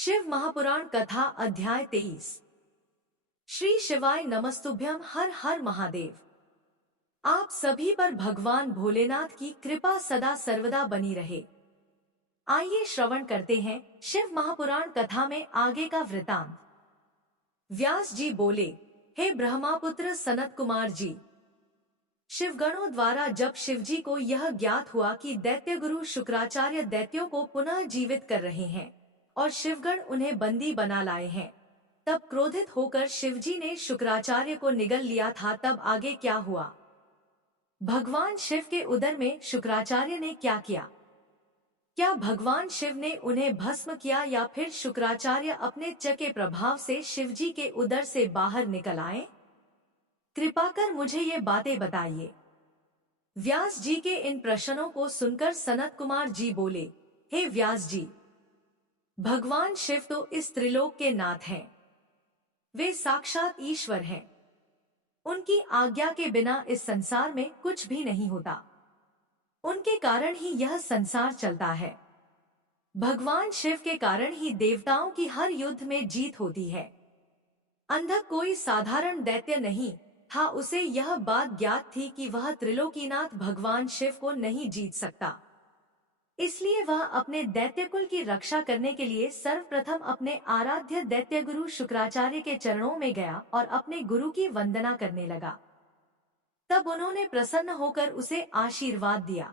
शिव महापुराण कथा अध्याय 23। श्री शिवाय नमस्तुभ्यम। हर हर महादेव। आप सभी पर भगवान भोलेनाथ की कृपा सदा सर्वदा बनी रहे। आइए श्रवण करते हैं शिव महापुराण कथा में आगे का वृतांत। व्यास जी बोले, हे ब्रह्मापुत्र सनत कुमार जी, शिवगणों द्वारा जब शिवजी को यह ज्ञात हुआ कि दैत्य गुरु शुक्राचार्य दैत्यों को पुनः जीवित कर रहे हैं और शिवगण उन्हें बंदी बना लाए हैं, तब क्रोधित होकर शिवजी ने शुक्राचार्य को निगल लिया था। तब आगे क्या हुआ? भगवान शिव के उदर में शुक्राचार्य ने क्या किया? क्या भगवान शिव ने उन्हें भस्म किया या फिर शुक्राचार्य अपने च के प्रभाव से शिवजी के उदर से बाहर निकल आए? कृपा कर मुझे ये बातें बताइए। व्यास जी के इन प्रश्नों को सुनकर सनत कुमार जी बोले, हे व्यास जी, भगवान शिव तो इस त्रिलोक के नाथ हैं। वे साक्षात ईश्वर हैं। उनकी आज्ञा के बिना इस संसार में कुछ भी नहीं होता। उनके कारण ही यह संसार चलता है। भगवान शिव के कारण ही देवताओं की हर युद्ध में जीत होती है। अंधक कोई साधारण दैत्य नहीं था। उसे यह बात ज्ञात थी कि वह त्रिलोकीनाथ भगवान शिव को नहीं जीत सकता। इसलिए वह अपने दैत्य कुल की रक्षा करने के लिए सर्वप्रथम अपने आराध्य दैत्य गुरु शुक्राचार्य के चरणों में गया और अपने गुरु की वंदना करने लगा। तब उन्होंने प्रसन्न होकर उसे आशीर्वाद दिया।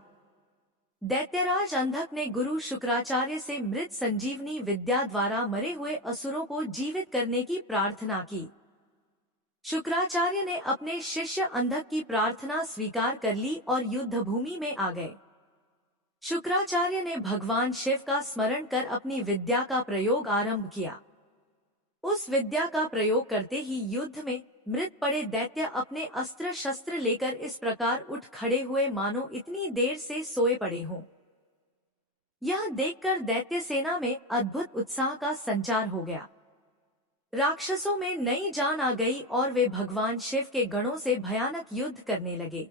दैत्यराज अंधक ने गुरु शुक्राचार्य से मृत संजीवनी विद्या द्वारा मरे हुए असुरों को जीवित करने की प्रार्थना की। शुक्राचार्य ने अपने शिष्य अंधक की प्रार्थना स्वीकार कर ली और युद्ध भूमि में आ गए। शुक्राचार्य ने भगवान शिव का स्मरण कर अपनी विद्या का प्रयोग आरंभ किया। उस विद्या का प्रयोग करते ही युद्ध में मृत पड़े दैत्य अपने अस्त्र शस्त्र लेकर इस प्रकार उठ खड़े हुए मानो इतनी देर से सोए पड़े हों। यह देखकर दैत्य सेना में अद्भुत उत्साह का संचार हो गया। राक्षसों में नई जान आ गई और वे भगवान शिव के गणों से भयानक युद्ध करने लगे।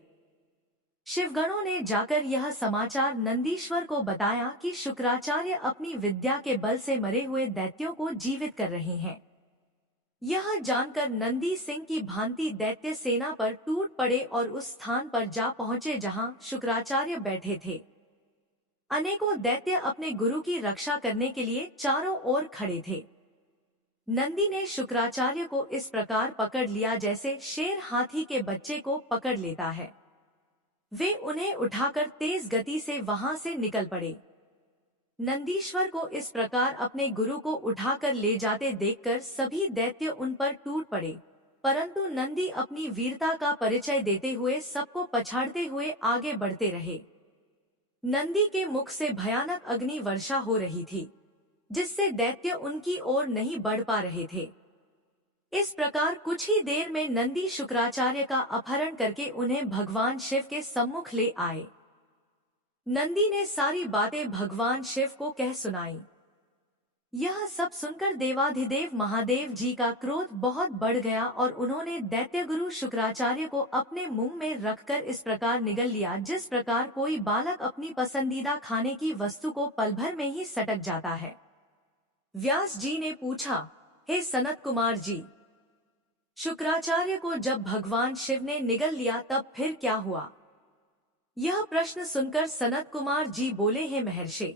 शिवगणों ने जाकर यह समाचार नंदीश्वर को बताया कि शुक्राचार्य अपनी विद्या के बल से मरे हुए दैत्यों को जीवित कर रहे हैं। यह जानकर नंदी सिंह की भांति दैत्य सेना पर टूट पड़े और उस स्थान पर जा पहुंचे जहां शुक्राचार्य बैठे थे। अनेकों दैत्य अपने गुरु की रक्षा करने के लिए चारों ओर खड़े थे। नंदी ने शुक्राचार्य को इस प्रकार पकड़ लिया जैसे शेर हाथी के बच्चे को पकड़ लेता है। वे उन्हें उठाकर तेज गति से वहां से निकल पड़े। नंदीश्वर को इस प्रकार अपने गुरु को उठाकर ले जाते देखकर सभी दैत्य उन पर टूट पड़े, परंतु नंदी अपनी वीरता का परिचय देते हुए सबको पछाड़ते हुए आगे बढ़ते रहे। नंदी के मुख से भयानक अग्नि वर्षा हो रही थी, जिससे दैत्य उनकी ओर नहीं बढ़ पा रहे थे। इस प्रकार कुछ ही देर में नंदी शुक्राचार्य का अपहरण करके उन्हें भगवान शिव के सम्मुख ले आए। नंदी ने सारी बातें भगवान शिव को कह सुनाई। यह सब सुनकर देवाधिदेव महादेव जी का क्रोध बहुत बढ़ गया और उन्होंने दैत्य गुरु शुक्राचार्य को अपने मुंह में रखकर इस प्रकार निगल लिया जिस प्रकार कोई बालक अपनी पसंदीदा खाने की वस्तु को पल भर में ही सटक जाता है। व्यास जी ने पूछा, हे सनत कुमार जी, शुक्राचार्य को जब भगवान शिव ने निगल लिया तब फिर क्या हुआ? यह प्रश्न सुनकर सनत कुमार जी बोले, हे महर्षि,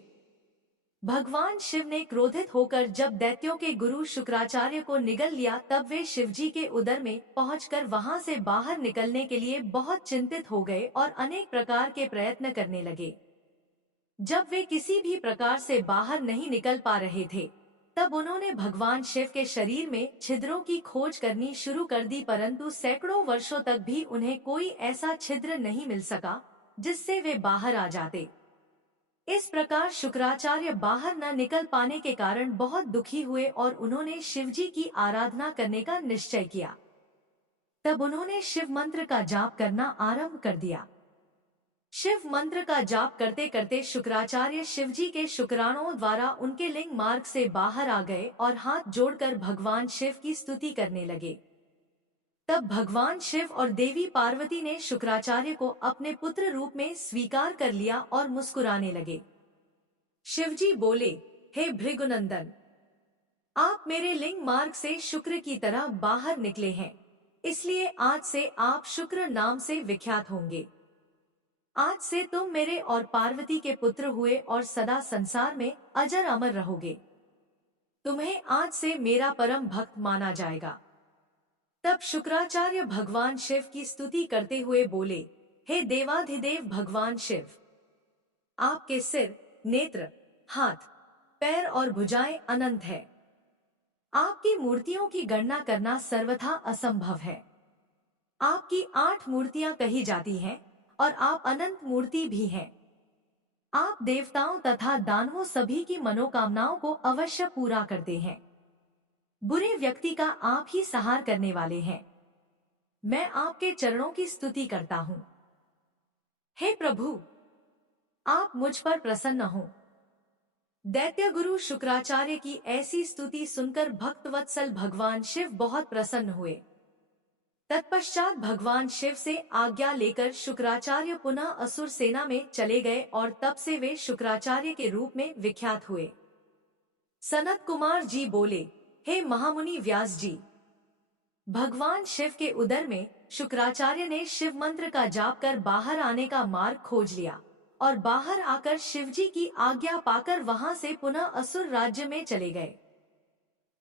भगवान शिव ने क्रोधित होकर जब दैत्यों के गुरु शुक्राचार्य को निगल लिया तब वे शिवजी के उदर में पहुंचकर वहां से बाहर निकलने के लिए बहुत चिंतित हो गए और अनेक प्रकार के प्रयत्न करने लगे। जब वे किसी भी प्रकार से बाहर नहीं निकल पा रहे थे तब उन्होंने भगवान शिव के शरीर में छिद्रों की खोज करनी शुरू कर दी, परंतु सैकड़ों वर्षों तक भी उन्हें कोई ऐसा छिद्र नहीं मिल सका जिससे वे बाहर आ जाते। इस प्रकार शुक्राचार्य बाहर न निकल पाने के कारण बहुत दुखी हुए और उन्होंने शिवजी की आराधना करने का निश्चय किया। तब उन्होंने शिव मंत्र का जाप करना आरंभ कर दिया। शिव मंत्र का जाप करते करते शुक्राचार्य शिवजी के शुक्राणुओं द्वारा उनके लिंग मार्ग से बाहर आ गए और हाथ जोड़कर भगवान शिव की स्तुति करने लगे। तब भगवान शिव और देवी पार्वती ने शुक्राचार्य को अपने पुत्र रूप में स्वीकार कर लिया और मुस्कुराने लगे। शिवजी बोले, हे भृगुनंदन, आप मेरे लिंग मार्ग से शुक्र की तरह बाहर निकले हैं, इसलिए आज से आप शुक्र नाम से विख्यात होंगे। आज से तुम मेरे और पार्वती के पुत्र हुए और सदा संसार में अजर अमर रहोगे। तुम्हें आज से मेरा परम भक्त माना जाएगा। तब शुक्राचार्य भगवान शिव की स्तुति करते हुए बोले, हे देवाधिदेव भगवान शिव, आपके सिर, नेत्र, हाथ, पैर और भुजाएं अनंत है। आपकी मूर्तियों की गणना करना सर्वथा असंभव है। आपकी 8 मूर्तियां कही जाती हैं और आप अनंत मूर्ति भी हैं। आप देवताओं तथा दानवों सभी की मनोकामनाओं को अवश्य पूरा करते हैं। बुरे व्यक्ति का आप ही सहार करने वाले हैं। मैं आपके चरणों की स्तुति करता हूँ। हे प्रभु, आप मुझ पर प्रसन्न हो। दैत्य गुरु शुक्राचार्य की ऐसी स्तुति सुनकर भक्तवत्सल भगवान शिव बहुत प्रसन्न हुए। तत्पश्चात भगवान शिव से आज्ञा लेकर शुक्राचार्य पुनः असुर सेना में चले गए और तब से वे शुक्राचार्य के रूप में विख्यात हुए। सनत कुमार जी बोले, हे महामुनि व्यास जी, भगवान शिव के उदर में शुक्राचार्य ने शिव मंत्र का जाप कर बाहर आने का मार्ग खोज लिया और बाहर आकर शिवजी की आज्ञा पाकर वहां से पुनः असुर राज्य में चले गए।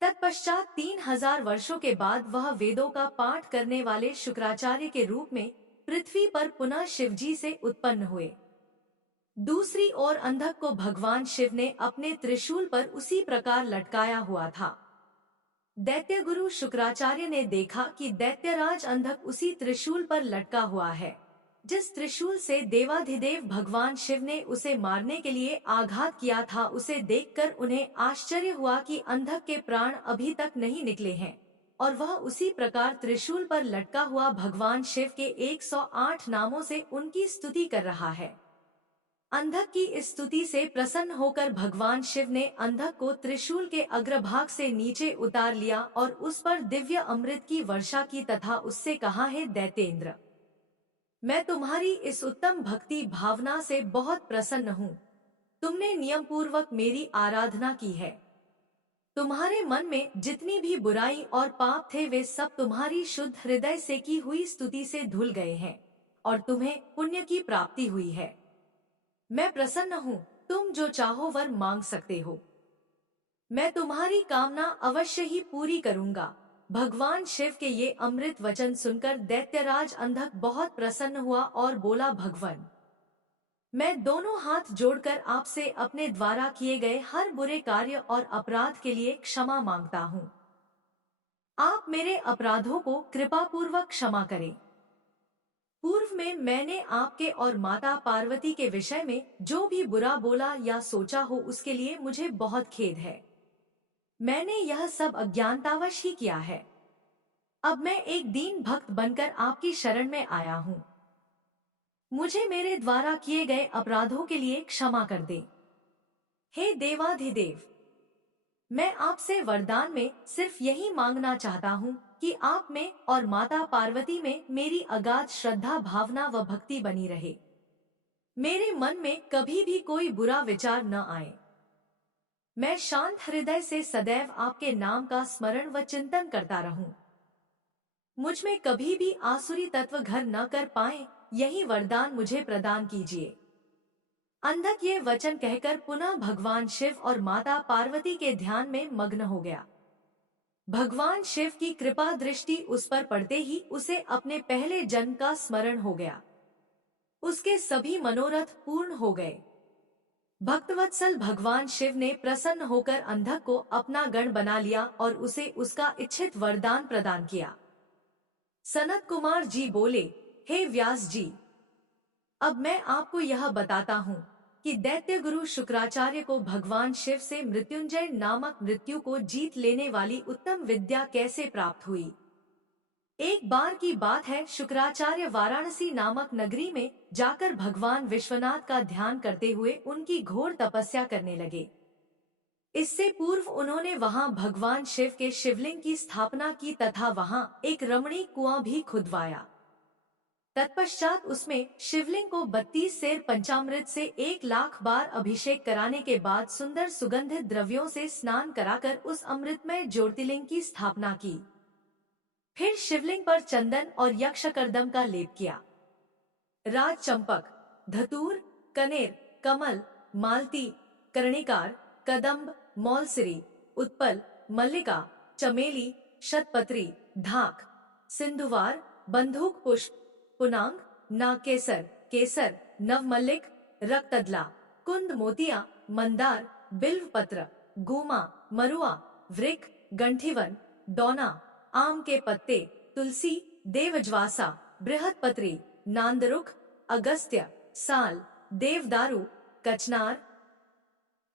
तत्पश्चात 3000 वर्षों के बाद वह वेदों का पाठ करने वाले शुक्राचार्य के रूप में पृथ्वी पर पुनः शिवजी से उत्पन्न हुए। दूसरी ओर अंधक को भगवान शिव ने अपने त्रिशूल पर उसी प्रकार लटकाया हुआ था। दैत्य गुरु शुक्राचार्य ने देखा कि दैत्यराज अंधक उसी त्रिशूल पर लटका हुआ है, जिस त्रिशूल से देवाधिदेव भगवान शिव ने उसे मारने के लिए आघात किया था। उसे देखकर उन्हें आश्चर्य हुआ कि अंधक के प्राण अभी तक नहीं निकले हैं और वह उसी प्रकार त्रिशूल पर लटका हुआ भगवान शिव के 108 नामों से उनकी स्तुति कर रहा है। अंधक की इस स्तुति से प्रसन्न होकर भगवान शिव ने अंधक को त्रिशूल के अग्रभाग से नीचे उतार लिया और उस पर दिव्य अमृत की वर्षा की तथा उससे कहा, है दैत्येंद्र, मैं तुम्हारी इस उत्तम भक्ति भावना से बहुत प्रसन्न हूँ। तुमने नियम पूर्वक मेरी आराधना की है। तुम्हारे मन में जितनी भी बुराई और पाप थे वे सब तुम्हारी शुद्ध हृदय से की हुई स्तुति से धुल गए हैं और तुम्हें पुण्य की प्राप्ति हुई है। मैं प्रसन्न हूँ, तुम जो चाहो वर मांग सकते हो। मैं तुम्हारी कामना अवश्य ही पूरी करूँगा। भगवान शिव के ये अमृत वचन सुनकर दैत्यराज अंधक बहुत प्रसन्न हुआ और बोला, भगवान, मैं दोनों हाथ जोड़कर आपसे अपने द्वारा किए गए हर बुरे कार्य और अपराध के लिए क्षमा मांगता हूँ। आप मेरे अपराधों को कृपा पूर्वक क्षमा करें। पूर्व में मैंने आपके और माता पार्वती के विषय में जो भी बुरा बोला या सोचा हो उसके लिए मुझे बहुत खेद है। मैंने यह सब अज्ञानतावश ही किया है। अब मैं एक दीन भक्त बनकर आपकी शरण में आया हूँ। मुझे मेरे द्वारा किए गए अपराधों के लिए क्षमा कर दे। हे देवाधिदेव, मैं आपसे वरदान में सिर्फ यही मांगना चाहता हूँ कि आप में और माता पार्वती में मेरी अगाध श्रद्धा भावना व भक्ति बनी रहे। मेरे मन में कभी भी कोई बुरा विचार न आए। मैं शांत हृदय से सदैव आपके नाम का स्मरण व चिंतन करता रहूं। मुझ में कभी भी आसुरी तत्व घर न कर पाए, यही वरदान मुझे प्रदान कीजिए। अंधक ये वचन कहकर पुनः भगवान शिव और माता पार्वती के ध्यान में मग्न हो गया। भगवान शिव की कृपा दृष्टि उस पर पड़ते ही उसे अपने पहले जन्म का स्मरण हो गया। उसके सभी मनोरथ पूर्ण हो गए। भक्तवत्सल भगवान शिव ने प्रसन्न होकर अंधक को अपना गण बना लिया और उसे उसका इच्छित वरदान प्रदान किया। सनत कुमार जी बोले, हे व्यास जी, अब मैं आपको यह बताता हूँ कि दैत्य गुरु शुक्राचार्य को भगवान शिव से मृत्युंजय नामक मृत्यु को जीत लेने वाली उत्तम विद्या कैसे प्राप्त हुई। एक बार की बात है, शुक्राचार्य वाराणसी नामक नगरी में जाकर भगवान विश्वनाथ का ध्यान करते हुए उनकी घोर तपस्या करने लगे। इससे पूर्व उन्होंने वहां भगवान शिव के शिवलिंग की स्थापना की तथा वहां एक रमणीक कुआं भी खुदवाया। तत्पश्चात उसमें शिवलिंग को 32 सेर पंचामृत से 1,00,000 बार अभिषेक कराने के बाद सुंदर सुगंधित द्रव्यों से स्नान कराकर उस अमृतमय ज्योतिर्लिंग की स्थापना की। फिर शिवलिंग पर चंदन और यक्षकर्दम का लेप किया। राज चंपक, धतूर, कनेर, कमल, मालती, कर्णिकार, कदम्ब, मौलसिरी, उत्पल, मल्लिका, चमेली, शतपत्री, धाक, सिंधुवार, बंदूक पुष्प, पुनांग, नागकेसर, केसर, नवमल्लिक, रक्तदला, कुंद मोतिया, मंदार, बिल्व पत्र, गुमा, मरुआ, वृक, गंठीवन, डौना, आम के पत्ते, तुलसी, देवज्वासा, बृहत्पत्री, नांदरुख, अगस्त्य, साल, देवदारू, कचनार,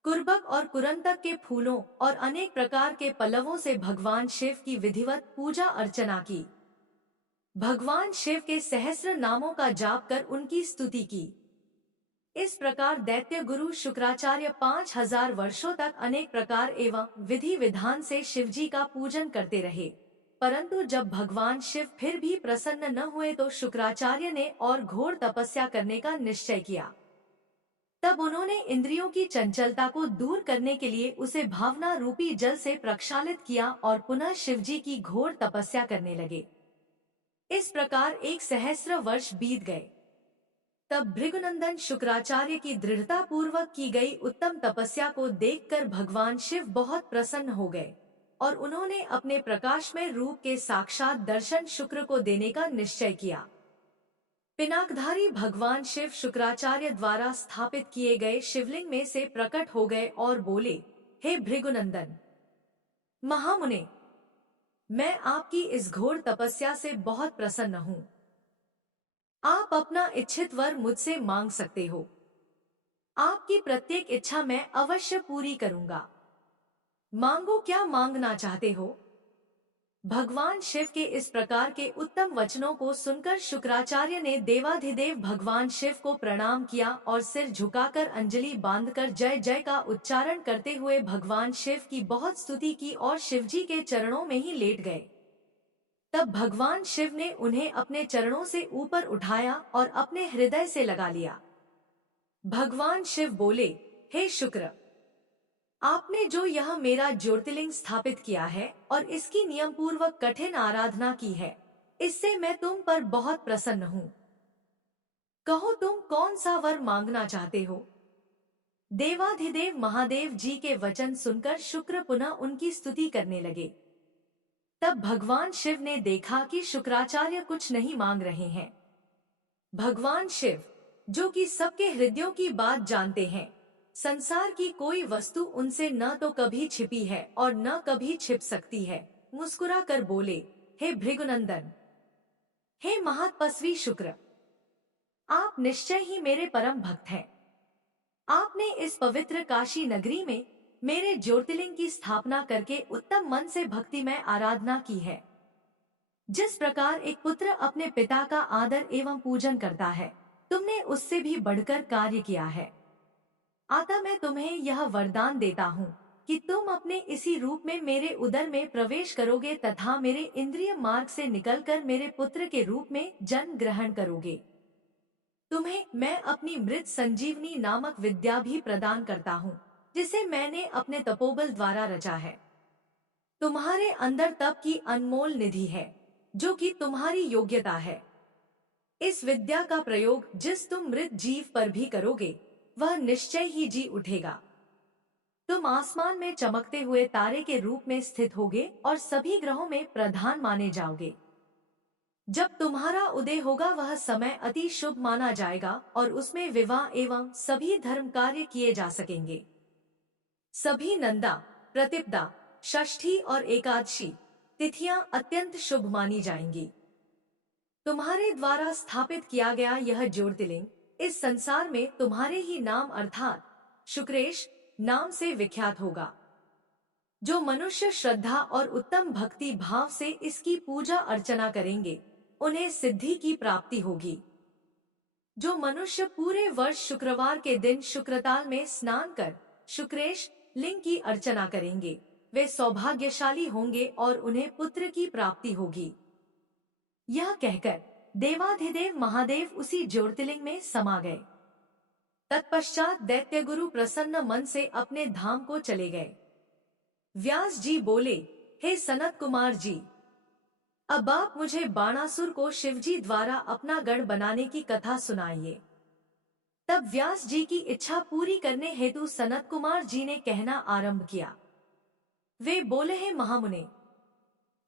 कुर्बक और कुरंतक के फूलों और अनेक प्रकार के पल्लवों से भगवान शिव की विधिवत पूजा अर्चना की। भगवान शिव के सहस्र नामों का जाप कर उनकी स्तुति की। इस प्रकार दैत्य गुरु शुक्राचार्य 5000 वर्षों तक अनेक प्रकार एवं विधि विधान से शिवजी का पूजन करते रहे। परंतु जब भगवान शिव फिर भी प्रसन्न न हुए तो शुक्राचार्य ने और घोर तपस्या करने का निश्चय किया। तब उन्होंने इंद्रियों की चंचलता को दूर करने के लिए उसे भावना रूपी जल से प्रक्षालित किया और पुनः शिवजी की घोर तपस्या करने लगे। इस प्रकार 1 सहस्र वर्ष बीत गए। तब भृगुनंदन शुक्राचार्य की दृढ़ता पूर्वक की गई उत्तम तपस्या को देखकर भगवान शिव बहुत प्रसन्न हो गए और उन्होंने अपने प्रकाशमय रूप के साक्षात दर्शन शुक्र को देने का निश्चय किया। पिनाकधारी भगवान शिव शुक्राचार्य द्वारा स्थापित किए गए शिवलिंग में से प्रकट हो गए और बोले, हे भृगुनंदन महामुने, मैं आपकी इस घोर तपस्या से बहुत प्रसन्न हूँ। आप अपना इच्छित वर मुझसे मांग सकते हो। आपकी प्रत्येक इच्छा मैं अवश्य पूरी करूंगा। मांगो, क्या मांगना चाहते हो? भगवान शिव के इस प्रकार के उत्तम वचनों को सुनकर शुक्राचार्य ने देवाधिदेव भगवान शिव को प्रणाम किया और सिर झुकाकर अंजलि बांधकर जय जय का उच्चारण करते हुए भगवान शिव की बहुत स्तुति की और शिवजी के चरणों में ही लेट गए। तब भगवान शिव ने उन्हें अपने चरणों से ऊपर उठाया और अपने हृदय से लगा लिया। भगवान शिव बोले, हे शुक्र, आपने जो यह मेरा ज्योतिर्लिंग स्थापित किया है और इसकी नियम पूर्वक कठिन आराधना की है, इससे मैं तुम पर बहुत प्रसन्न हूँ। कहो, तुम कौन सा वर मांगना चाहते हो? देवाधिदेव महादेव जी के वचन सुनकर शुक्र पुनः उनकी स्तुति करने लगे। तब भगवान शिव ने देखा कि शुक्राचार्य कुछ नहीं मांग रहे हैं। भगवान शिव, जो कि सबके हृदयों की बात जानते हैं, संसार की कोई वस्तु उनसे न तो कभी छिपी है और न कभी छिप सकती है, मुस्कुरा कर बोले, हे भृगुनंदन, हे महातपस्वी शुक्र, आप निश्चय ही मेरे परम भक्त हैं। आपने इस पवित्र काशी नगरी में मेरे ज्योतिर्लिंग की स्थापना करके उत्तम मन से भक्तिमय आराधना की है। जिस प्रकार एक पुत्र अपने पिता का आदर एवं पूजन करता है, तुमने उससे भी बढ़कर कार्य किया है। अतः मैं तुम्हें यह वरदान देता हूँ कि तुम अपने इसी रूप में मेरे उदर में प्रवेश करोगे तथा मेरे इंद्रिय मार्ग से निकलकर मेरे पुत्र के रूप में जन्म ग्रहण करोगे। तुम्हें मैं अपनी मृत संजीवनी नामक विद्या भी प्रदान करता हूँ, जिसे मैंने अपने तपोबल द्वारा रचा है। तुम्हारे अंदर तप की अनमोल निधि है, जो कि तुम्हारी योग्यता है। इस विद्या का प्रयोग जिस तुम मृत जीव पर भी करोगे, वह निश्चय ही जी उठेगा। तुम आसमान में चमकते हुए तारे के रूप में स्थित होगे और सभी ग्रहों में प्रधान माने जाओगे। जब तुम्हारा उदय होगा वह समय अति शुभ माना जाएगा और उसमें विवाह एवं सभी धर्म कार्य किए जा सकेंगे। सभी नंदा, प्रतिपदा, षष्ठी और एकादशी तिथियां अत्यंत शुभ मानी जाएंगी। तुम्हारे द्वारा स्थापित किया गया यह ज्योतिर्लिंग इस संसार में तुम्हारे ही नाम अर्थात शुक्रेश नाम से विख्यात होगा। जो मनुष्य श्रद्धा और उत्तम भक्ति भाव से इसकी पूजा अर्चना करेंगे, उन्हें सिद्धि की प्राप्ति होगी। जो मनुष्य पूरे वर्ष शुक्रवार के दिन शुक्रताल में स्नान कर शुक्रेश लिंग की अर्चना करेंगे, वे सौभाग्यशाली होंगे और उन्हें पुत्र की प्राप्ति होगी। यह कहकर देवाधिदेव महादेव उसी ज्योतिर्लिंग में समा गए। तत्पश्चात दैत्य गुरु प्रसन्न मन से अपने धाम को चले गए। व्यास जी बोले, हे सनत कुमार जी, अब आप मुझे बाणासुर को शिवजी द्वारा अपना गढ़ बनाने की कथा सुनाइए। तब व्यास जी की इच्छा पूरी करने हेतु सनत कुमार जी ने कहना आरंभ किया। वे बोले, हैं महामुने,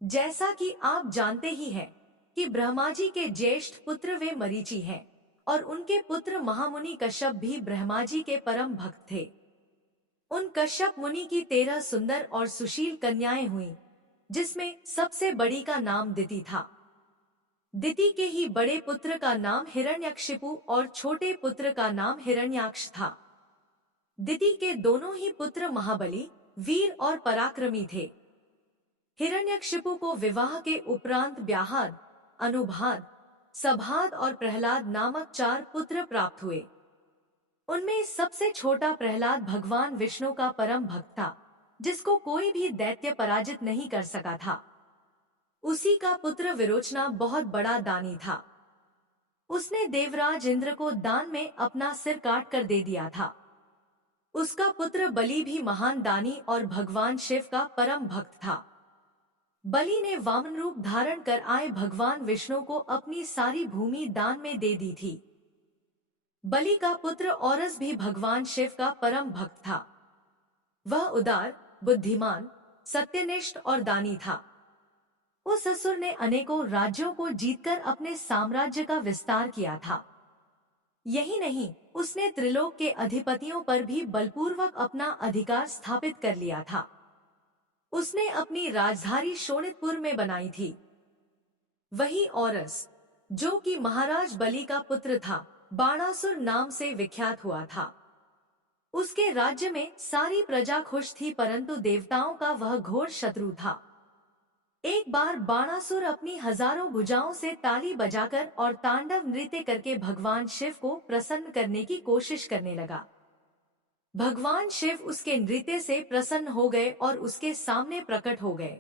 जैसा कि आप जानते ही हैं कि ब्रह्मा जी के ज्येष्ठ पुत्र वे मरीचि हैं और उनके पुत्र महामुनि कश्यप भी ब्रह्मा जी के परम भक्त थे। उन कश्यप मुनि की 13 सुंदर और सुशील कन्याएं हुईं, जिसमें सबसे बड़ी का नाम दिति था। दिति के ही बड़े पुत्र का नाम हिरण्यकशिपु और छोटे पुत्र का नाम हिरण्याक्ष था। दिति के दोनों ही पुत्र महाबली, वीर और पराक्रमी थे। हिरण्यकशिपु को विवाह के उपरांत व्याहाद, अनुभाद, सभाद और प्रहलाद नामक 4 पुत्र प्राप्त हुए। उनमें सबसे छोटा प्रहलाद भगवान विष्णु का परम भक्त था, जिसको कोई भी दैत्य पराजित नहीं कर सका था। उसी का पुत्र विरोचना बहुत बड़ा दानी था। उसने देवराज इंद्र को दान में अपना सिर काट कर दे दिया था। उसका पुत्र बलि भी महान दानी और भगवान शिव का परम भक्त था। बलि ने वामन रूप धारण कर आए भगवान विष्णु को अपनी सारी भूमि दान में दे दी थी। बलि का पुत्र औरस भी भगवान शिव का परम भक्त था। वह उदार, बुद्धिमान, सत्यनिष्ठ और दानी था। उस असुर ने अनेकों राज्यों को जीतकर अपने साम्राज्य का विस्तार किया था। यही नहीं, उसने त्रिलोक के अधिपतियों पर भी बलपूर्वक अपना अधिकार स्थापित कर लिया था। उसने अपनी राजधानी शोणितपुर में बनाई थी। वही औरस, जो कि महाराज बलि का पुत्र था, बाणासुर नाम से विख्यात हुआ था। उसके राज्य में सारी प्रजा खुश थी, परंतु देवताओं का वह घोर शत्रु था। एक बार बाणासुर अपनी हजारों भुजाओं से ताली बजाकर और तांडव नृत्य करके भगवान शिव को प्रसन्न करने की कोशिश करने लगा। भगवान शिव उसके नृत्य से प्रसन्न हो गए और उसके सामने प्रकट हो गए।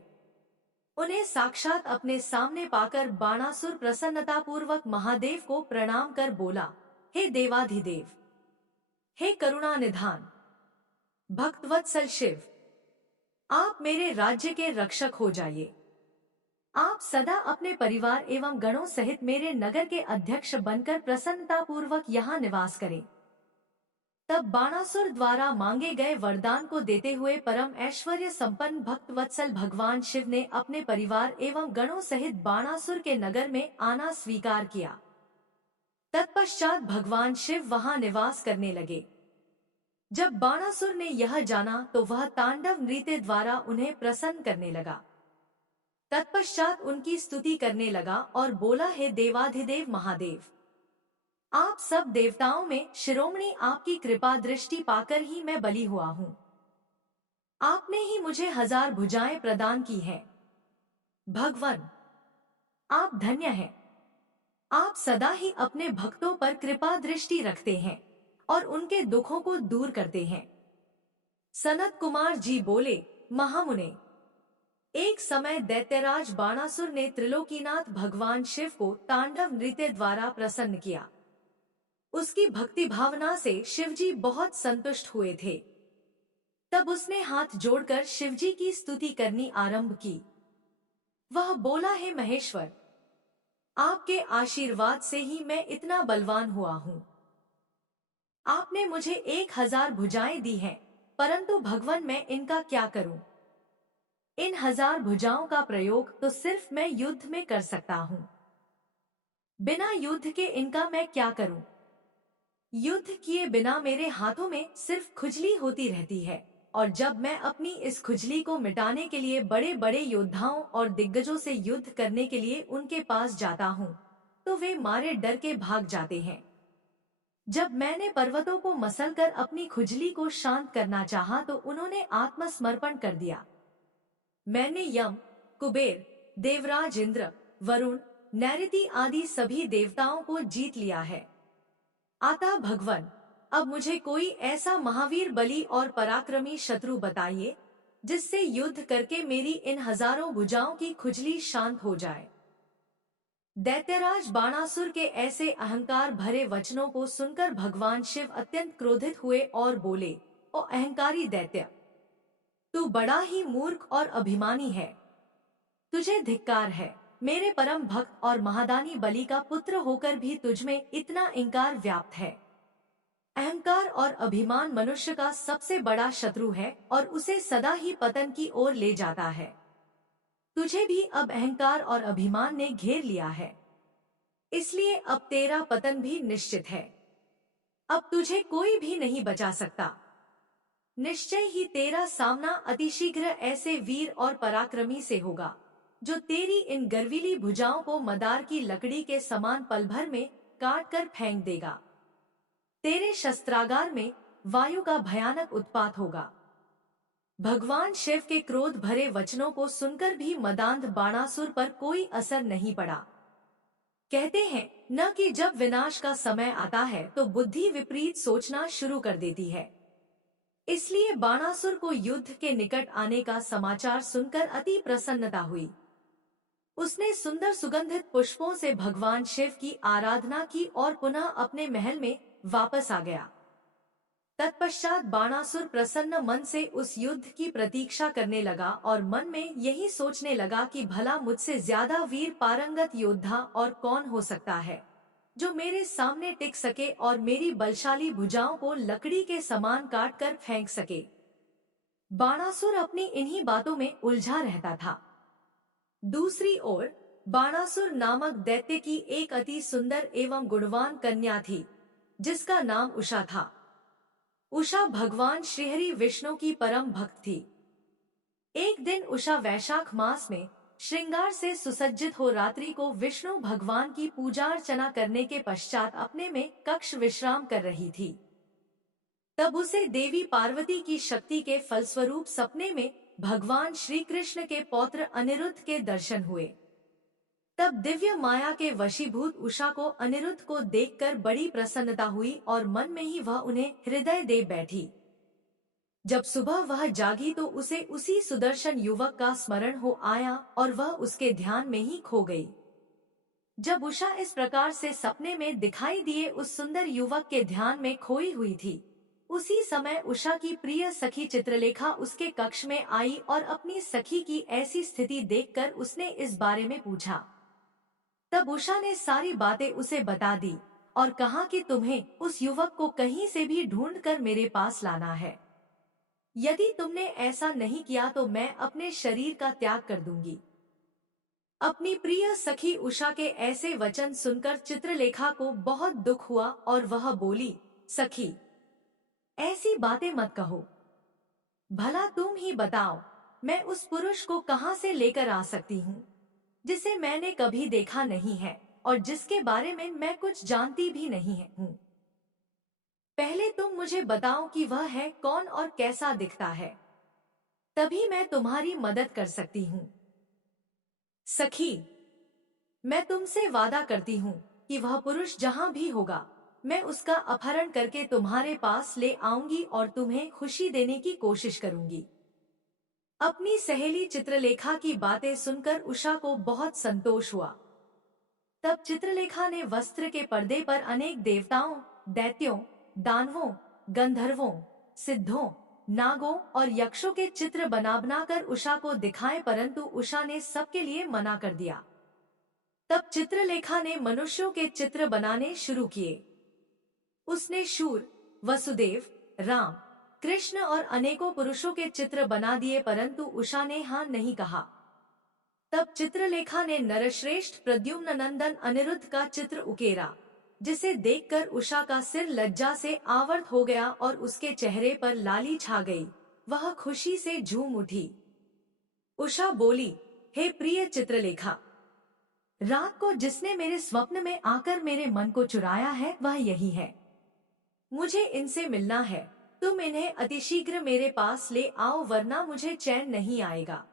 उन्हें साक्षात अपने सामने पाकर बाणासुर प्रसन्नतापूर्वक महादेव को प्रणाम कर बोला, हे देवाधिदेव, हे करुणा निधान, भक्तवत्सल शिव, आप मेरे राज्य के रक्षक हो जाइए। आप सदा अपने परिवार एवं गणों सहित मेरे नगर के अध्यक्ष बनकर प्रसन्नतापूर्वक यहाँ निवास करें। तब बाणासुर द्वारा मांगे गए वरदान को देते हुए परम ऐश्वर्य संपन्न भक्तवत्सल भगवान शिव ने अपने परिवार एवं गणों सहित बाणासुर के नगर में आना स्वीकार किया। तत्पश्चात भगवान शिव वहां निवास करने लगे। जब बाणासुर ने यह जाना तो वह तांडव नृत्य द्वारा उन्हें प्रसन्न करने लगा। तत्पश्चात उनकी स्तुति करने लगा और बोला, हे देवाधिदेव महादेव, आप सब देवताओं में शिरोमणि, आपकी कृपा दृष्टि पाकर ही मैं बलि हुआ हूँ। आपने ही मुझे 1000 भुजाएं प्रदान की हैं। भगवान, आप धन्य हैं। आप सदा ही अपने भक्तों पर कृपा दृष्टि रखते हैं और उनके दुखों को दूर करते हैं। सनत कुमार जी बोले, महामुने, एक समय दैत्यराज बाणासुर ने त्रिलोकीनाथ भगवान शिव को तांडव नृत्य द्वारा प्रसन्न किया। उसकी भक्ति भावना से शिवजी बहुत संतुष्ट हुए थे। तब उसने हाथ जोड़कर शिवजी की स्तुति करनी आरंभ की। वह बोला, हे महेश्वर, आपके आशीर्वाद से ही मैं इतना बलवान हुआ हूँ। आपने मुझे 1000 भुजाएं दी हैं, परंतु भगवान मैं इनका क्या करूं? इन 1000 भुजाओं का प्रयोग तो सिर्फ मैं युद्ध में कर सकता हूँ। बिना युद्ध के इनका मैं क्या करूं? युद्ध किए बिना मेरे हाथों में सिर्फ खुजली होती रहती है, और जब मैं अपनी इस खुजली को मिटाने के लिए बड़े बड़े योद्धाओं और दिग्गजों से युद्ध करने के लिए उनके पास जाता हूँ, तो वे मारे डर के भाग जाते हैं। जब मैंने पर्वतों को मसलकर अपनी खुजली को शांत करना चाहा तो उन्होंने आत्मसमर्पण कर दिया। मैंने यम, कुबेर, देवराज इंद्र, वरुण, नैऋति आदि सभी देवताओं को जीत लिया है। अतः भगवान, अब मुझे कोई ऐसा महावीर बलि और पराक्रमी शत्रु बताइए जिससे युद्ध करके मेरी इन 1000 भुजाओं की खुजली शांत हो जाए। दैत्यराज बाणासुर के ऐसे अहंकार भरे वचनों को सुनकर भगवान शिव अत्यंत क्रोधित हुए और बोले, ओ अहंकारी दैत्य, तू बड़ा ही मूर्ख और अभिमानी है। तुझे धिक्कार है। मेरे परम भक्त और महादानी बलि का पुत्र होकर भी तुझमें इतना इंकार व्याप्त है। अहंकार और अभिमान मनुष्य का सबसे बड़ा शत्रु है और उसे सदा ही पतन की ओर ले जाता है। तुझे भी अब अहंकार और अभिमान ने घेर लिया है, इसलिए अब तेरा पतन भी निश्चित है। अब तुझे कोई भी नहीं बचा सकता। निश्चय ही तेरा सामना अतिशीघ्र ऐसे वीर और पराक्रमी से होगा, जो तेरी इन गर्वीली भुजाओं को मदार की लकड़ी के समान पल भर में काट कर फेंक देगा। तेरे शस्त्रागार में वायु का भयानक उत्पात होगा। भगवान शिव के क्रोध भरे वचनों को सुनकर भी मदांध बाणासुर पर कोई असर नहीं पड़ा। कहते हैं न कि जब विनाश का समय आता है तो बुद्धि विपरीत सोचना शुरू कर देती है। इसलिए बाणासुर को युद्ध के निकट आने का समाचार सुनकर अति प्रसन्नता हुई। उसने सुंदर सुगंधित पुष्पों से भगवान शिव की आराधना की और पुनः अपने महल में वापस आ गया। तत्पश्चात बाणासुर प्रसन्न मन से उस युद्ध की प्रतीक्षा करने लगा और मन में यही सोचने लगा कि भला मुझसे ज्यादा वीर पारंगत योद्धा और कौन हो सकता है, जो मेरे सामने टिक सके और मेरी बलशाली भुजाओं को लकड़ी के समान काट कर फेंक सके। बाणासुर अपनी इन्हीं बातों में उलझा रहता था। दूसरी ओर बाणासुर नामक दैत्य की एक अति सुंदर एवं गुणवान कन्या थी, जिसका नाम उषा था। उषा भगवान श्रीहरि विष्णु की परम भक्त थी। एक दिन उषा वैशाख मास में श्रृंगार से सुसज्जित हो रात्रि को विष्णु भगवान की पूजा अर्चना करने के पश्चात अपने में कक्ष विश्राम कर रही थी। तब उसे देवी पार्वती की शक्ति के फलस्वरूप सपने में भगवान श्री कृष्ण के पौत्र अनिरुद्ध के दर्शन हुए। तब दिव्य माया के वशीभूत उषा को अनिरुद्ध को देखकर बड़ी प्रसन्नता हुई और मन में ही वह उन्हें हृदय दे बैठी। जब सुबह वह जागी तो उसे उसी सुदर्शन युवक का स्मरण हो आया और वह उसके ध्यान में ही खो गई। जब उषा इस प्रकार से सपने में दिखाई दिए उस सुंदर युवक के ध्यान में खोई हुई थी, उसी समय उषा की प्रिय सखी चित्रलेखा उसके कक्ष में आई और अपनी सखी की ऐसी स्थिति देखकर उसने इस बारे में पूछा। तब उषा ने सारी बातें उसे बता दी और कहा कि तुम्हें उस युवक को कहीं से भी ढूंढकर मेरे पास लाना है। यदि तुमने ऐसा नहीं किया तो मैं अपने शरीर का त्याग कर दूंगी। अपनी प्रिय सखी उषा के ऐसे वचन सुनकर चित्रलेखा को बहुत दुख हुआ और वह बोली, सखी, ऐसी बातें मत कहो। भला तुम ही बताओ, मैं उस पुरुष को कहां से लेकर आ सकती हूँ, जिसे मैंने कभी देखा नहीं है और जिसके बारे में मैं कुछ जानती भी नहीं हूँ। पहले तुम मुझे बताओ कि वह है कौन और कैसा दिखता है, तभी मैं तुम्हारी मदद कर सकती हूँ। सखी, मैं तुमसे वादा करती हूँ कि वह पुरुष जहाँ भी होगा, मैं उसका अपहरण करके तुम्हारे पास ले आऊंगी और तुम्हें खुशी देने की कोशिश करूंगी। अपनी सहेली चित्रलेखा की बातें सुनकर उषा को बहुत संतोष हुआ। तब चित्रलेखा ने वस्त्र के पर्दे पर अनेक देवताओं, दैत्यों, दानवों, गंधर्वों, सिद्धों, नागों और यक्षों के चित्र बना कर उषा को दिखाए, परंतु उषा ने सबके लिए मना कर दिया। तब चित्रलेखा ने मनुष्यों के चित्र बनाने शुरू किए। उसने शूर, वसुदेव, राम, कृष्ण और अनेकों पुरुषों के चित्र बना दिए, परंतु उषा ने हाँ नहीं कहा। तब चित्रलेखा ने नरश्रेष्ठ प्रद्युम्न नंदन अनिरुद्ध का चित्र उकेरा, जिसे देखकर उषा का सिर लज्जा से आवर्त हो गया और उसके चेहरे पर लाली छा गई। वह खुशी से झूम उठी। उषा बोली, हे प्रिय चित्रलेखा, रात को जिसने मेरे स्वप्न में आकर मेरे मन को चुराया है वह यही है। मुझे इनसे मिलना है। तुम इन्हें अतिशीघ्र मेरे पास ले आओ, वरना मुझे चैन नहीं आएगा।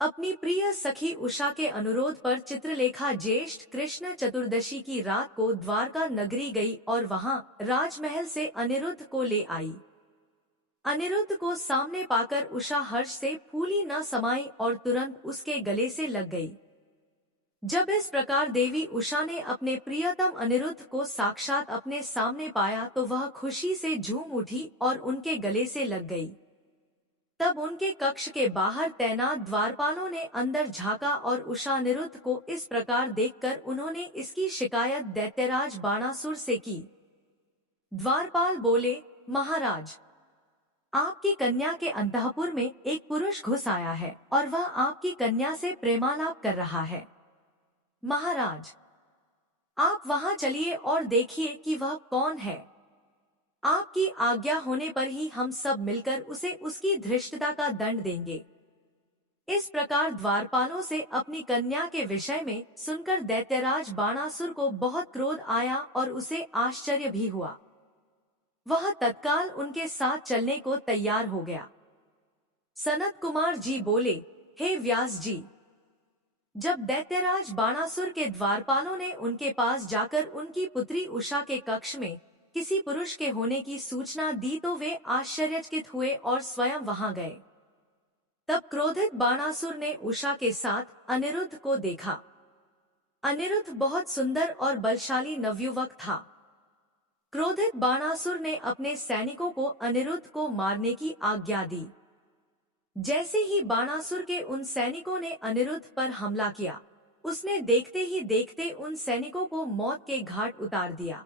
अपनी प्रिय सखी उषा के अनुरोध पर चित्रलेखा ज्येष्ठ कृष्ण चतुर्दशी की रात को द्वारका नगरी गई और वहां राजमहल से अनिरुद्ध को ले आई। अनिरुद्ध को सामने पाकर उषा हर्ष से फूली न समाई और तुरंत उसके गले से लग गई। जब इस प्रकार देवी उषा ने अपने प्रियतम अनिरुद्ध को साक्षात अपने सामने पाया तो वह खुशी से झूम उठी और उनके गले से लग गई। तब उनके कक्ष के बाहर तैनात द्वारपालों ने अंदर झांका और उषा अनिरुद्ध को इस प्रकार देखकर उन्होंने इसकी शिकायत दैत्यराज बाणासुर से की। द्वारपाल बोले, महाराज, आपकी कन्या के अंतःपुर में एक पुरुष घुस आया है और वह आपकी कन्या से प्रेमालाप कर रहा है। महाराज, आप वहां चलिए और देखिए कि वह कौन है। आपकी आज्ञा होने पर ही हम सब मिलकर उसे उसकी धृष्टता का दंड देंगे। इस प्रकार द्वारपालों से अपनी कन्या के विषय में सुनकर दैत्यराज बाणासुर को बहुत क्रोध आया और उसे आश्चर्य भी हुआ। वह तत्काल उनके साथ चलने को तैयार हो गया। सनत कुमार जी बोले, हे व्यास जी, जब दैत्यराज बाणासुर के द्वारपालों ने उनके पास जाकर उनकी पुत्री उषा के कक्ष में किसी पुरुष के होने की सूचना दी तो वे आश्चर्यचकित हुए और स्वयं वहां गए। तब क्रोधित बाणासुर ने उषा के साथ अनिरुद्ध को देखा। अनिरुद्ध बहुत सुंदर और बलशाली नवयुवक था। क्रोधित बाणासुर ने अपने सैनिकों को अनिरुद्ध को मारने की आज्ञा दी। जैसे ही बाणासुर के उन सैनिकों ने अनिरुद्ध पर हमला किया, उसने देखते ही देखते उन सैनिकों को मौत के घाट उतार दिया।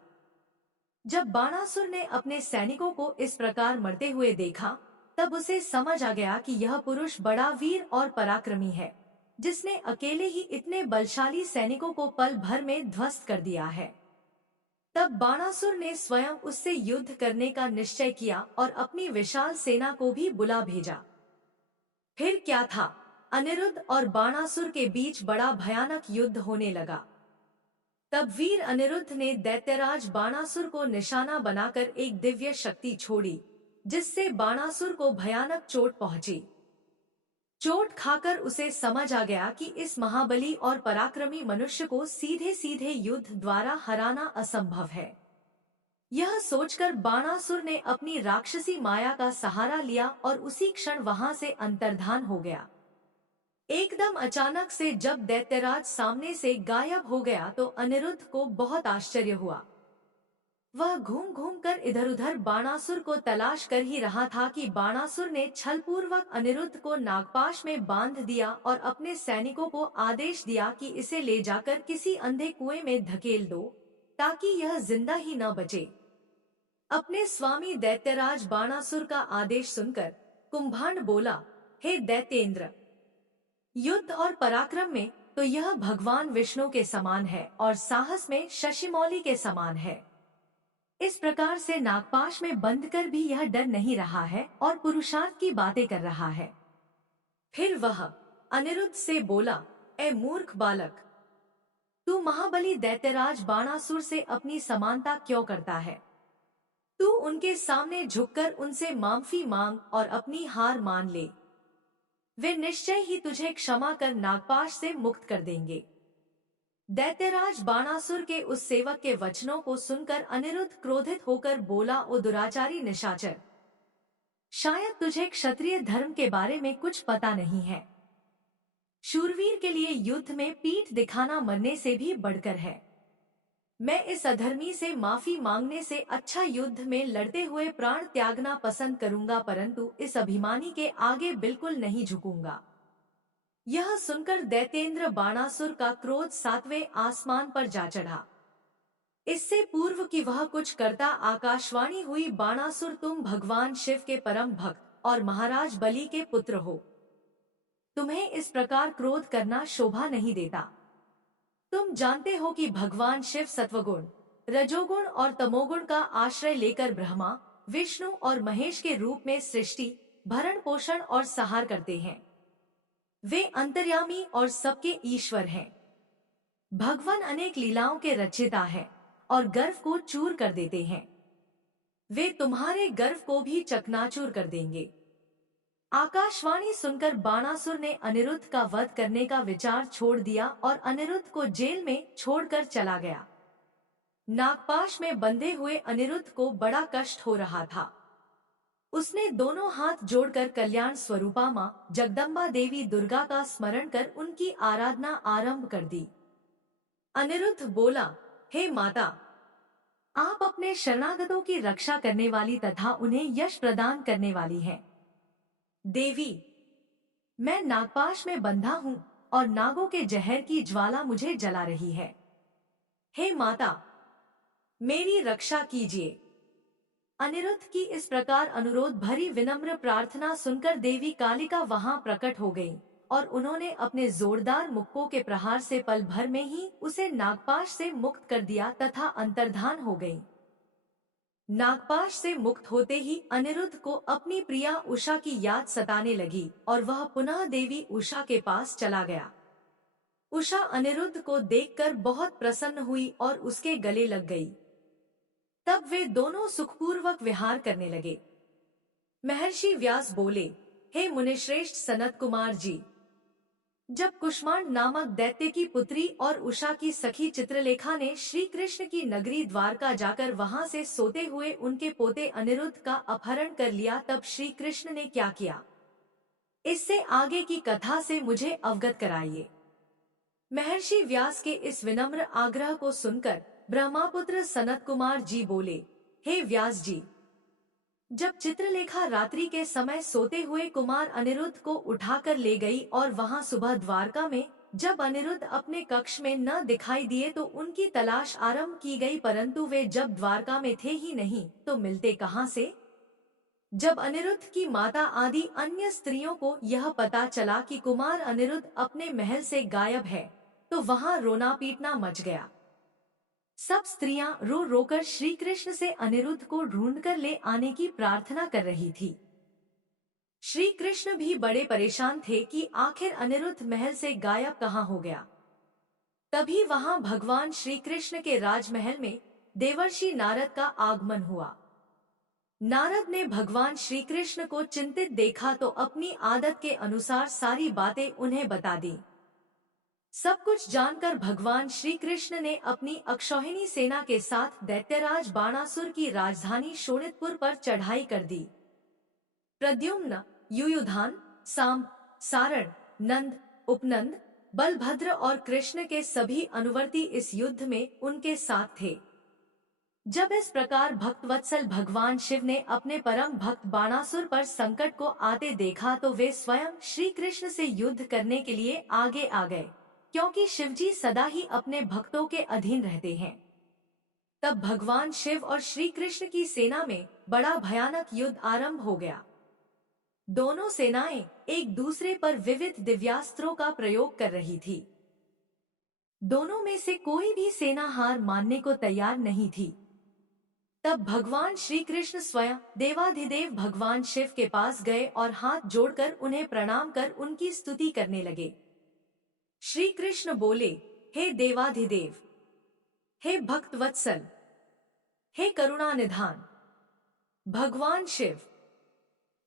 जब बाणासुर ने अपने सैनिकों को इस प्रकार मरते हुए देखा, तब उसे समझ आ गया कि यह पुरुष बड़ा वीर और पराक्रमी है, जिसने अकेले ही इतने बलशाली सैनिकों को पल भर में ध्वस्त कर दिया है। तब बाणासुर ने स्वयं उससे युद्ध करने का निश्चय किया और अपनी विशाल सेना को भी बुला भेजा। फिर क्या था, अनिरुद्ध और बाणासुर के बीच बड़ा भयानक युद्ध होने लगा। तब वीर अनिरुद्ध ने दैत्यराज बाणासुर को निशाना बनाकर एक दिव्य शक्ति छोड़ी, जिससे बाणासुर को भयानक चोट पहुंची। चोट खाकर उसे समझ आ गया कि इस महाबली और पराक्रमी मनुष्य को सीधे सीधे युद्ध द्वारा हराना असंभव है। यह सोचकर बाणासुर ने अपनी राक्षसी माया का सहारा लिया और उसी क्षण वहां से अंतर्धान हो गया। एकदम अचानक से जब दैत्यराज सामने से गायब हो गया तो अनिरुद्ध को बहुत आश्चर्य हुआ। वह घूम घूम कर इधर उधर बाणासुर को तलाश कर ही रहा था कि बाणासुर ने छलपूर्वक अनिरुद्ध को नागपाश में बांध दिया और अपने सैनिकों को आदेश दिया कि इसे ले जाकर किसी अंधे कुएं में धकेल दो, ताकि यह जिंदा ही न बचे। अपने स्वामी दैत्यराज बाणासुर का आदेश सुनकर कुंभांड बोला, हे दैत्येंद्र, युद्ध और पराक्रम में तो यह भगवान विष्णु के समान है और साहस में शशिमौली के समान है। इस प्रकार से नागपाश में बंद कर भी यह डर नहीं रहा है और पुरुषार्थ की बातें कर रहा है। फिर वह अनिरुद्ध से बोला, ए मूर्ख बालक, तू महाबली दैत्यराज बाणासुर से अपनी समानता क्यों करता है? तू उनके सामने झुककर उनसे माफी मांग और अपनी हार मान ले। वे निश्चय ही तुझे क्षमा कर नागपाश से मुक्त कर देंगे। दैत्यराज बाणासुर के उस सेवक के वचनों को सुनकर अनिरुद्ध क्रोधित होकर बोला, ओ दुराचारी निशाचर, शायद तुझे क्षत्रिय धर्म के बारे में कुछ पता नहीं है। शूरवीर के लिए युद्ध में पीठ दिखाना मरने से भी बढ़कर है। मैं इस अधर्मी से माफी मांगने से अच्छा युद्ध में लड़ते हुए प्राण त्यागना पसंद करूंगा, परंतु इस अभिमानी के आगे बिल्कुल नहीं झुकूंगा। यह सुनकर दैत्येंद्र बाणासुर का क्रोध सातवें आसमान पर जा चढ़ा। इससे पूर्व कि वह कुछ करता आकाशवाणी हुई, बाणासुर, तुम भगवान शिव के परम भक्त और महाराज बलि के पुत्र हो। तुम्हें इस प्रकार क्रोध करना शोभा नहीं देता। तुम जानते हो कि भगवान शिव सत्वगुण, रजोगुण और तमोगुण का आश्रय लेकर ब्रह्मा, विष्णु और महेश के रूप में सृष्टि, भरण पोषण और संहार करते हैं। वे अंतर्यामी और सबके ईश्वर हैं। भगवान अनेक लीलाओं के रचयिता हैं और गर्व को चूर कर देते हैं। वे तुम्हारे गर्व को भी चकनाचूर कर देंगे। आकाशवाणी सुनकर बाणासुर ने अनिरुद्ध का वध करने का विचार छोड़ दिया और अनिरुद्ध को जेल में छोड़कर चला गया। नागपाश में बंधे हुए अनिरुद्ध को बड़ा कष्ट हो रहा था। उसने दोनों हाथ जोड़कर कल्याण स्वरूपा मां जगदम्बा देवी दुर्गा का स्मरण कर उनकी आराधना आरंभ कर दी। अनिरुद्ध बोला, हे माता, आप अपने शरणागतों की रक्षा करने वाली तथा उन्हें यश प्रदान करने वाली हैं। देवी, मैं नागपाश में बंधा हूँ और नागों के जहर की ज्वाला मुझे जला रही है। हे माता, मेरी रक्षा कीजिए। अनिरुद्ध की इस प्रकार अनुरोध भरी विनम्र प्रार्थना सुनकर देवी कालिका वहां प्रकट हो गईं और उन्होंने अपने जोरदार मुक्कों के प्रहार से पल भर में ही उसे नागपाश से मुक्त कर दिया तथा अंतर्धान हो गईं। नागपाश से मुक्त होते ही अनिरुद्ध को अपनी प्रिया उषा की याद सताने लगी और वह पुनः देवी उषा के पास चला गया। उषा अनिरुद्ध को देखकर बहुत प्रसन्न हुई और उसके गले लग गई। तब वे दोनों सुखपूर्वक विहार करने लगे। महर्षि व्यास बोले, हे मुनिश्रेष्ठ सनत कुमार जी, जब कुष्मांड नामक दैत्य की पुत्री और उषा की सखी चित्रलेखा ने श्री कृष्ण की नगरी द्वारका जाकर वहां से सोते हुए उनके पोते अनिरुद्ध का अपहरण कर लिया, तब श्री कृष्ण ने क्या किया, इससे आगे की कथा से मुझे अवगत कराइए। महर्षि व्यास के इस विनम्र आग्रह को सुनकर ब्रह्मापुत्र सनत कुमार जी बोले, हे व्यास जी, जब चित्रलेखा रात्रि के समय सोते हुए कुमार अनिरुद्ध को उठाकर ले गई और वहां सुबह द्वारका में जब अनिरुद्ध अपने कक्ष में न दिखाई दिए तो उनकी तलाश आरंभ की गई, परंतु वे जब द्वारका में थे ही नहीं तो मिलते कहां से। जब अनिरुद्ध की माता आदि अन्य स्त्रियों को यह पता चला कि कुमार अनिरुद्ध अपने महल से गायब है तो वहां रोना पीटना मच गया। सब स्त्रियां रो रोकर श्री कृष्ण से अनिरुद्ध को ढूंढकर ले आने की प्रार्थना कर रही थी। श्री कृष्ण भी बड़े परेशान थे कि आखिर अनिरुद्ध महल से गायब कहाँ हो गया। तभी वहां भगवान श्री कृष्ण के राजमहल में देवर्षि नारद का आगमन हुआ। नारद ने भगवान श्री कृष्ण को चिंतित देखा तो अपनी आदत के अनुसार सारी बातें उन्हें बता दी। सब कुछ जानकर भगवान श्री कृष्ण ने अपनी अक्षौहिणी सेना के साथ दैत्यराज बाणासुर की राजधानी शोणितपुर पर चढ़ाई कर दी। प्रद्युम्न, युयुधान, सांब, सारण, नंद, उपनंद, बलभद्र और कृष्ण के सभी अनुवर्ती इस युद्ध में उनके साथ थे। जब इस प्रकार भक्तवत्सल भगवान शिव ने अपने परम भक्त बाणासुर पर संकट को आते देखा तो वे स्वयं श्री कृष्ण से युद्ध करने के लिए आगे आ गए, क्योंकि शिवजी सदा ही अपने भक्तों के अधीन रहते हैं। तब भगवान शिव और श्री कृष्ण की सेना में बड़ा भयानक युद्ध आरंभ हो गया। दोनों सेनाएं एक दूसरे पर विविध दिव्यास्त्रों का प्रयोग कर रही थी। दोनों में से कोई भी सेना हार मानने को तैयार नहीं थी। तब भगवान श्री कृष्ण स्वयं देवाधिदेव भगवान शिव के पास गए और हाथ जोड़कर उन्हें प्रणाम कर उनकी स्तुति करने लगे। श्री कृष्ण बोले, हे देवाधिदेव, हे भक्त वत्सल, हे करुणा निधान भगवान शिव,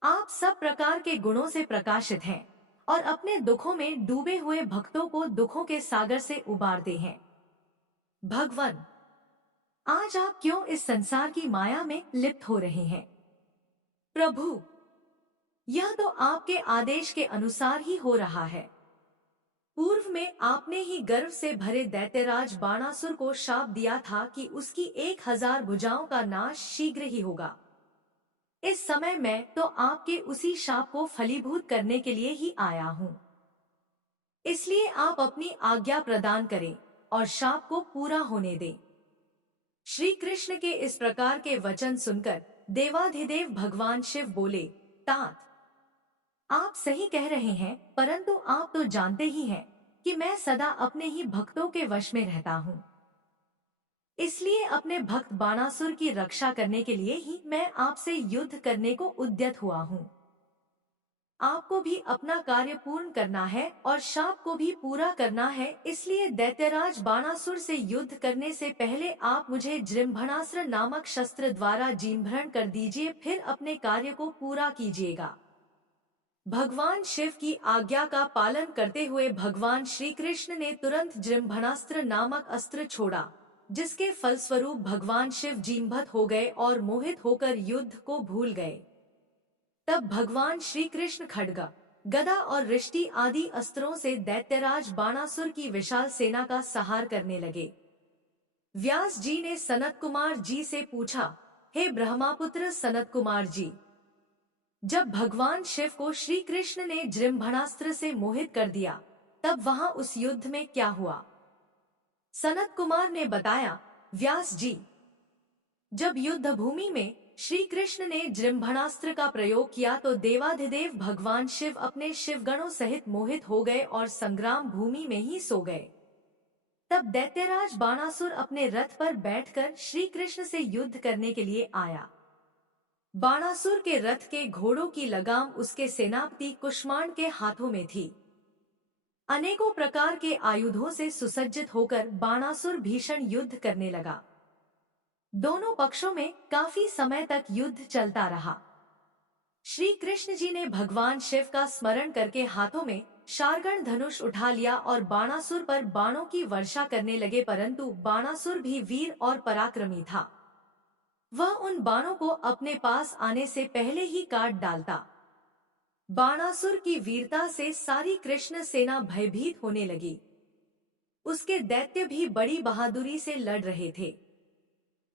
आप सब प्रकार के गुणों से प्रकाशित हैं और अपने दुखों में डूबे हुए भक्तों को दुखों के सागर से उबारते हैं। भगवान, आज आप क्यों इस संसार की माया में लिप्त हो रहे हैं। प्रभु, यह तो आपके आदेश के अनुसार ही हो रहा है। पूर्व में आपने ही गर्व से भरे दैत्यराज बाणासुर को शाप दिया था कि उसकी 1000 भुजाओं का नाश शीघ्र ही होगा। इस समय मैं तो आपके उसी शाप को फलीभूत करने के लिए ही आया हूँ। इसलिए आप अपनी आज्ञा प्रदान करें और शाप को पूरा होने दें। श्री कृष्ण के इस प्रकार के वचन सुनकर देवाधिदेव भगवान शिव बोले, तात, आप सही कह रहे हैं, परंतु आप तो जानते ही हैं कि मैं सदा अपने ही भक्तों के वश में रहता हूँ। इसलिए अपने भक्त बाणासुर की रक्षा करने के लिए ही मैं आपसे युद्ध करने को उद्यत हुआ हूँ। आपको भी अपना कार्य पूर्ण करना है और शाप को भी पूरा करना है, इसलिए दैत्यराज बाणासुर से युद्ध करने से पहले आप मुझे जृंभणास्त्र नामक शस्त्र द्वारा जीर्णभरण कर दीजिए, फिर अपने कार्य को पूरा कीजिएगा। भगवान शिव की आज्ञा का पालन करते हुए भगवान श्री कृष्ण ने तुरंत जृंभणास्त्र नामक अस्त्र छोड़ा, जिसके फलस्वरूप भगवान शिव जीर्णभत हो गए और मोहित होकर युद्ध को भूल गए। तब भगवान श्री कृष्ण खड्ग, गदा और रिष्टि आदि अस्त्रों से दैत्यराज बाणासुर की विशाल सेना का संहार करने लगे। व्यास जी ने सनत कुमार जी से पूछा, हे ब्रह्मापुत्र सनत कुमार जी, जब भगवान शिव को श्री कृष्ण ने जृंभणास्त्र से मोहित कर दिया, तब वहां उस युद्ध में क्या हुआ? सनत कुमार ने बताया, व्यास जी, जब युद्ध भूमि में श्री कृष्ण ने जृंभणास्त्र का प्रयोग किया तो देवाधिदेव भगवान शिव अपने शिवगणों सहित मोहित हो गए और संग्राम भूमि में ही सो गए। तब दैत्यराज बाणासुर अपने रथ पर बैठकर श्री कृष्ण से युद्ध करने के लिए आया। बाणासुर के रथ के घोड़ों की लगाम उसके सेनापति कुष्मांड के हाथों में थी। अनेकों प्रकार के आयुधों से सुसज्जित होकर बाणासुर भीषण युद्ध करने लगा। दोनों पक्षों में काफी समय तक युद्ध चलता रहा। श्री कृष्ण जी ने भगवान शिव का स्मरण करके हाथों में शार्गण धनुष उठा लिया और बाणासुर पर बाणों की वर्षा करने लगे, परंतु बाणासुर भी वीर और पराक्रमी था। वह उन बाणों को अपने पास आने से पहले ही काट डालता। बाणासुर की वीरता से सारी कृष्ण सेना भयभीत होने लगी। उसके दैत्य भी बड़ी बहादुरी से लड़ रहे थे।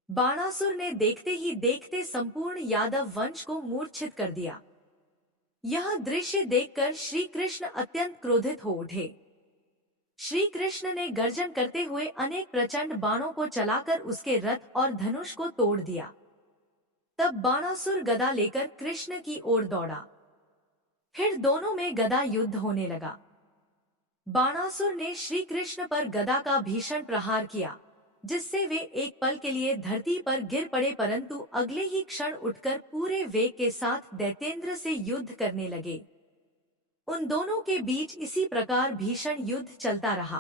बाणासुर ने देखते ही देखते संपूर्ण यादव वंश को मूर्छित कर दिया। यह दृश्य देखकर श्री कृष्ण अत्यंत क्रोधित हो उठे। श्री कृष्ण ने गर्जन करते हुए अनेक प्रचंड बाणों को चलाकर उसके रथ और धनुष को तोड़ दिया। तब बाणासुर गदा लेकर कृष्ण की ओर दौड़ा। फिर दोनों में गदा युद्ध होने लगा। बाणासुर ने श्री कृष्ण पर गदा का भीषण प्रहार किया, जिससे वे एक पल के लिए धरती पर गिर पड़े, परंतु अगले ही क्षण उठकर पूरे वेग के साथ दैत्येंद्र से युद्ध करने लगे। उन दोनों के बीच इसी प्रकार भीषण युद्ध चलता रहा।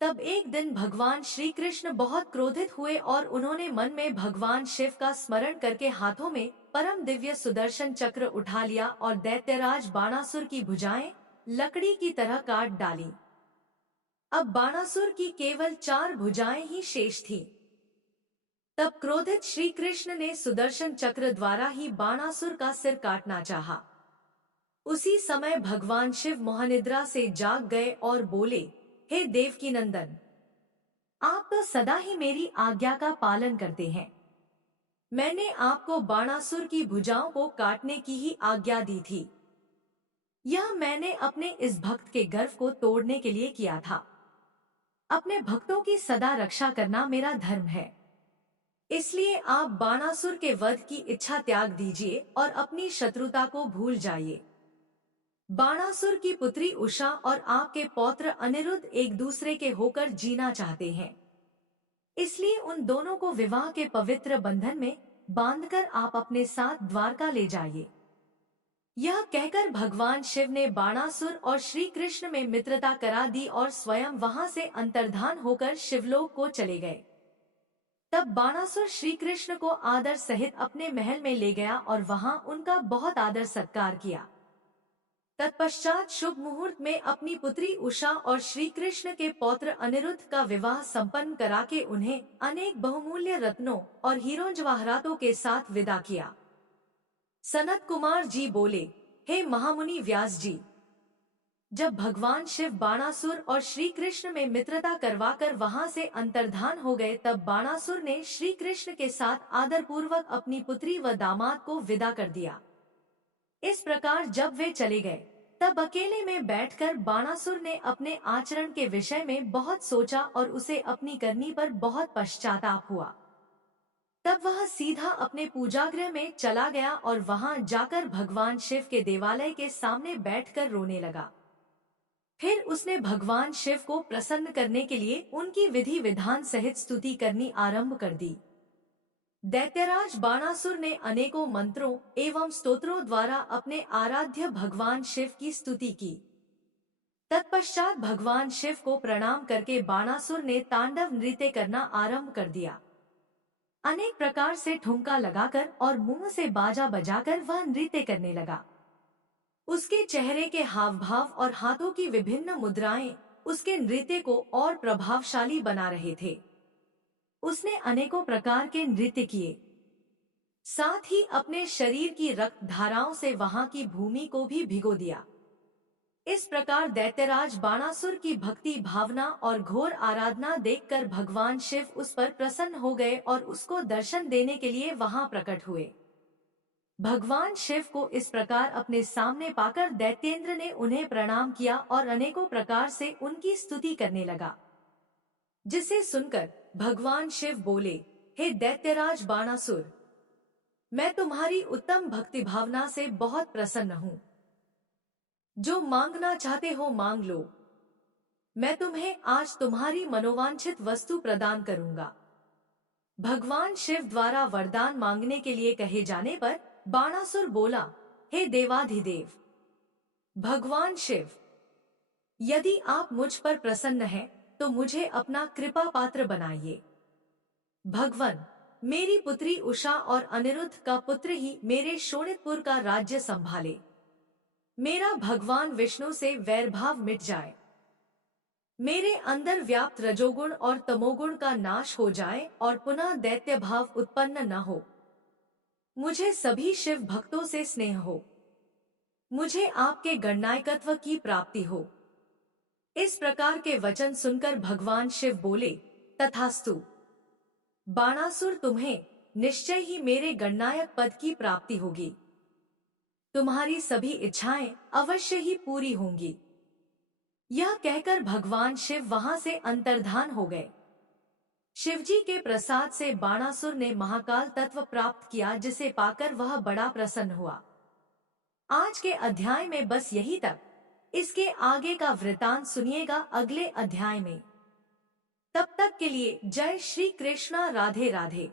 तब एक दिन भगवान श्री कृष्ण बहुत क्रोधित हुए और उन्होंने मन में भगवान शिव का स्मरण करके हाथों में परम दिव्य सुदर्शन चक्र उठा लिया और दैत्यराज बाणासुर की भुजाएं लकड़ी की तरह काट डाली। अब बाणासुर की केवल 4 भुजाएं ही शेष थीं। तब क्रोधित श्री कृष्ण ने सुदर्शन चक्र द्वारा ही बाणासुर का सिर काटना चाहा। उसी समय भगवान शिव मोहनिद्रा से जाग गए और बोले, हे देवकी नंदन, आप तो सदा ही मेरी आज्ञा का पालन करते हैं। मैंने आपको बाणासुर की भुजाओं को काटने की ही आज्ञा दी थी। यह मैंने अपने इस भक्त के गर्व को तोड़ने के लिए किया था। अपने भक्तों की सदा रक्षा करना मेरा धर्म है। इसलिए आप बाणासुर के वध की इच्छा त्याग दीजिए और अपनी शत्रुता को भूल जाइए। बाणासुर की पुत्री उषा और आपके पौत्र अनिरुद्ध एक दूसरे के होकर जीना चाहते हैं। इसलिए उन दोनों को विवाह के पवित्र बंधन में बांधकर आप अपने साथ द्वारका ले जाइए। यह कहकर भगवान शिव ने बाणासुर और श्री कृष्ण में मित्रता करा दी और स्वयं वहां से अंतर्धान होकर शिवलोक को चले गए। तब बाणासुर श्री कृष्ण को आदर सहित अपने महल में ले गया और वहां उनका बहुत आदर सत्कार किया। तत्पश्चात शुभ मुहूर्त में अपनी पुत्री उषा और श्री कृष्ण के पौत्र अनिरुद्ध का विवाह संपन्न करा के उन्हें अनेक बहुमूल्य रत्नों और हीरों जवाहरातों के साथ विदा किया। सनत कुमार जी बोले, हे महामुनि व्यास जी, जब भगवान शिव बाणासुर और श्री कृष्ण में मित्रता करवाकर वहां से अंतर्धान हो गए, तब बाणासुर ने श्री कृष्ण के साथ आदर पूर्वक अपनी पुत्री व दामाद को विदा कर दिया। इस प्रकार जब वे चले गए, तब अकेले में बैठकर बाणासुर ने अपने आचरण के विषय में बहुत सोचा और उसे अपनी करनी पर बहुत पश्चाताप हुआ। तब वह सीधा अपने पूजागृह में चला गया और वहां जाकर भगवान शिव के देवालय के सामने बैठकर रोने लगा। फिर उसने भगवान शिव को प्रसन्न करने के लिए उनकी विधि विधान सहित स्तुति करनी आरंभ कर दी। दैत्यराज बाणासुर ने अनेकों मंत्रों एवं स्तोत्रों द्वारा अपने आराध्य भगवान शिव की स्तुति की। तत्पश्चात भगवान शिव को प्रणाम करके बाणासुर ने तांडव नृत्य करना आरंभ कर दिया। अनेक प्रकार से ठुमका लगाकर और मुंह से बाजा बजाकर वह नृत्य करने लगा। उसके चेहरे के हाव भाव और हाथों की विभिन्न मुद्राएं उसके नृत्य को और प्रभावशाली बना रहे थे। उसने अनेकों प्रकार के नृत्य किए। साथ ही अपने शरीर की रक्त धाराओं से वहां की भूमि को भी भिगो दिया। इस प्रकार दैत्यराज बाणासुर की भक्ति भावना और घोर आराधना देखकर भगवान शिव उस पर प्रसन्न हो गए और उसको दर्शन देने के लिए वहां प्रकट हुए। भगवान शिव को इस प्रकार अपने सामने पाकर दैत्येंद्र ने उन्हें प्रणाम किया और अनेकों प्रकार से उनकी स्तुति करने लगा, जिसे सुनकर भगवान शिव बोले, हे दैत्यराज बाणासुर, मैं तुम्हारी उत्तम भक्ति भावना से बहुत प्रसन्न हूँ। जो मांगना चाहते हो मांग लो, मैं तुम्हें आज तुम्हारी मनोवांछित वस्तु प्रदान करूंगा। भगवान शिव द्वारा वरदान मांगने के लिए कहे जाने पर बाणासुर बोला, हे देवाधिदेव भगवान शिव, यदि आप मुझ पर प्रसन्न हैं, तो मुझे अपना कृपा पात्र बनाइए। भगवन, मेरी पुत्री उषा और अनिरुद्ध का पुत्र ही मेरे शोणितपुर का राज्य संभाले। मेरा भगवान विष्णु से वैरभाव मिट जाए, मेरे अंदर व्याप्त रजोगुण और तमोगुण का नाश हो जाए और पुनः दैत्य भाव उत्पन्न न हो। मुझे सभी शिव भक्तों से स्नेह हो, मुझे आपके गणनायकत्व की प्राप्ति हो। इस प्रकार के वचन सुनकर भगवान शिव बोले, तथास्तु। बाणासुर, तुम्हें निश्चय ही मेरे गणनायक पद की प्राप्ति होगी। तुम्हारी सभी इच्छाएं अवश्य ही पूरी होंगी। यह कहकर भगवान शिव वहां से अंतर्धान हो गए। शिवजी के प्रसाद से बाणासुर ने महाकाल तत्व प्राप्त किया, जिसे पाकर वह बड़ा प्रसन्न हुआ। आज के अध्याय में बस यही तक। इसके आगे का वृतांत सुनिएगा अगले अध्याय में। तब तक के लिए जय श्री कृष्णा, राधे राधे।